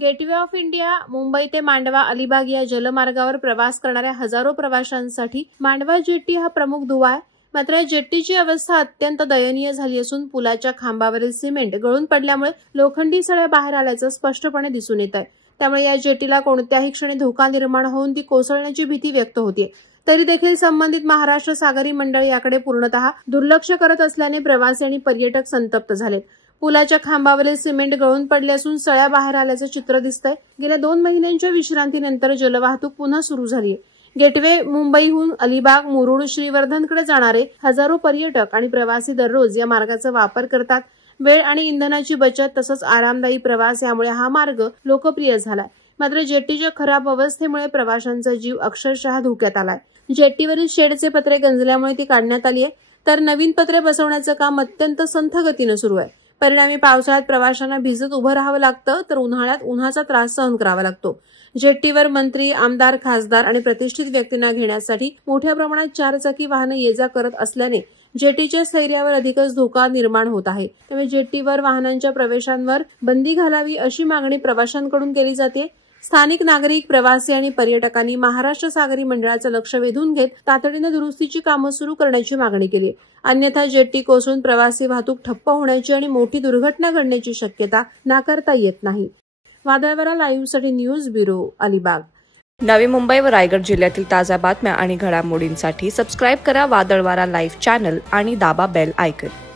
Gateway of India Mumbai ते मांडवा अलिबाग या जलमार्गावर प्रवास करणाऱ्या हजारो प्रवाशांसाठी मांडवा जेट्टी हा प्रमुख दुवा आहे. मात्र या जेट्टीची अवस्था अत्यंत दयनीय झाली असून पुलाच्या खांबावरील सिमेंट गळून पडल्यामुळे लोखंडी सळ्या बाहेर आल्याचं स्पष्टपणे दिसून येत आहे. त्यामुळे या जेट्टीला कोणत्याही क्षणी धोका निर्माण होऊन ती कोसळण्याची भीती व्यक्त होते. तरी देखील संबंधित महाराष्ट्र सागरी मंडळ याकडे पूर्णतः दुर्लक्ष करत असल्याने प्रवासी आणि पर्यटक संतप्त झालेत. पुलाच्या खांबावरील सिमेंट गळून पडले असून सळ्या बाहेर आल्याचं चित्र दिसतंय. गेल्या 2 महिन्यांच्या विश्रांतीनंतर जलवाहतूक पुन्हा सुरू झाली आहे. गेटवे मुंबईहून अलिबाग, मुरुड, श्रीवर्धनकडे जाणारे हजारो पर्यटक आणि प्रवासी दररोज या मार्गाचा वापर करतात. वेळ आणि इंधनाची बचत तसंच आरामदायी प्रवास यामुळे हा मार्ग लोकप्रिय झालाय. मात्र जेट्टीच्या खराब अवस्थेमुळे प्रवाशांचा जीव अक्षरशः धोक्यात आलाय. जेट्टीवरील शेडचे पत्रे गंजल्यामुळे ती काढण्यात आली आहे, तर नवीन पत्रे बसवण्याचं काम अत्यंत संथ गतीनं सुरू आहे. परिणामी पावसाळ्यात प्रवाशांना भिजत उभं राहावं लागतं, तर उन्हाळ्यात उन्हाचा त्रास सहन करावा लागतो. जेट्टीवर मंत्री, आमदार, खासदार आणि प्रतिष्ठित व्यक्तींना घेण्यासाठी मोठ्या प्रमाणात 4 चाकी वाहनं ये-जा करत असल्याने जेट्टीच्या स्थैर्यावर अधिकच धोका निर्माण होत आहे. त्यामुळे जेट्टीवर वाहनांच्या प्रवेशांवर बंदी घालावी अशी मागणी प्रवाशांकडून केली जाते. स्थानिक नागरिक, प्रवासी आणि पर्यटकांनी महाराष्ट्र सागरी मंडळाचं लक्ष वेधून घेत तातडीने दुरुस्तीची कामं सुरू करण्याची मागणी केली. अन्यथा जेट्टी कोसळून प्रवासी वाहतूक ठप्प होण्याची आणि मोठी दुर्घटना घडण्याची शक्यता नाकारता येत नाही. वादळवारा लाईव्हसाठी न्यूज ब्युरो, अलिबाग. नवी मुंबई व रायगड जिल्ह्यातील ताज्या बातम्या आणि घडामोडींसाठी सबस्क्राईब करा वादळवारा लाईव्ह चॅनल आणि दाबा बेल आयकॉन.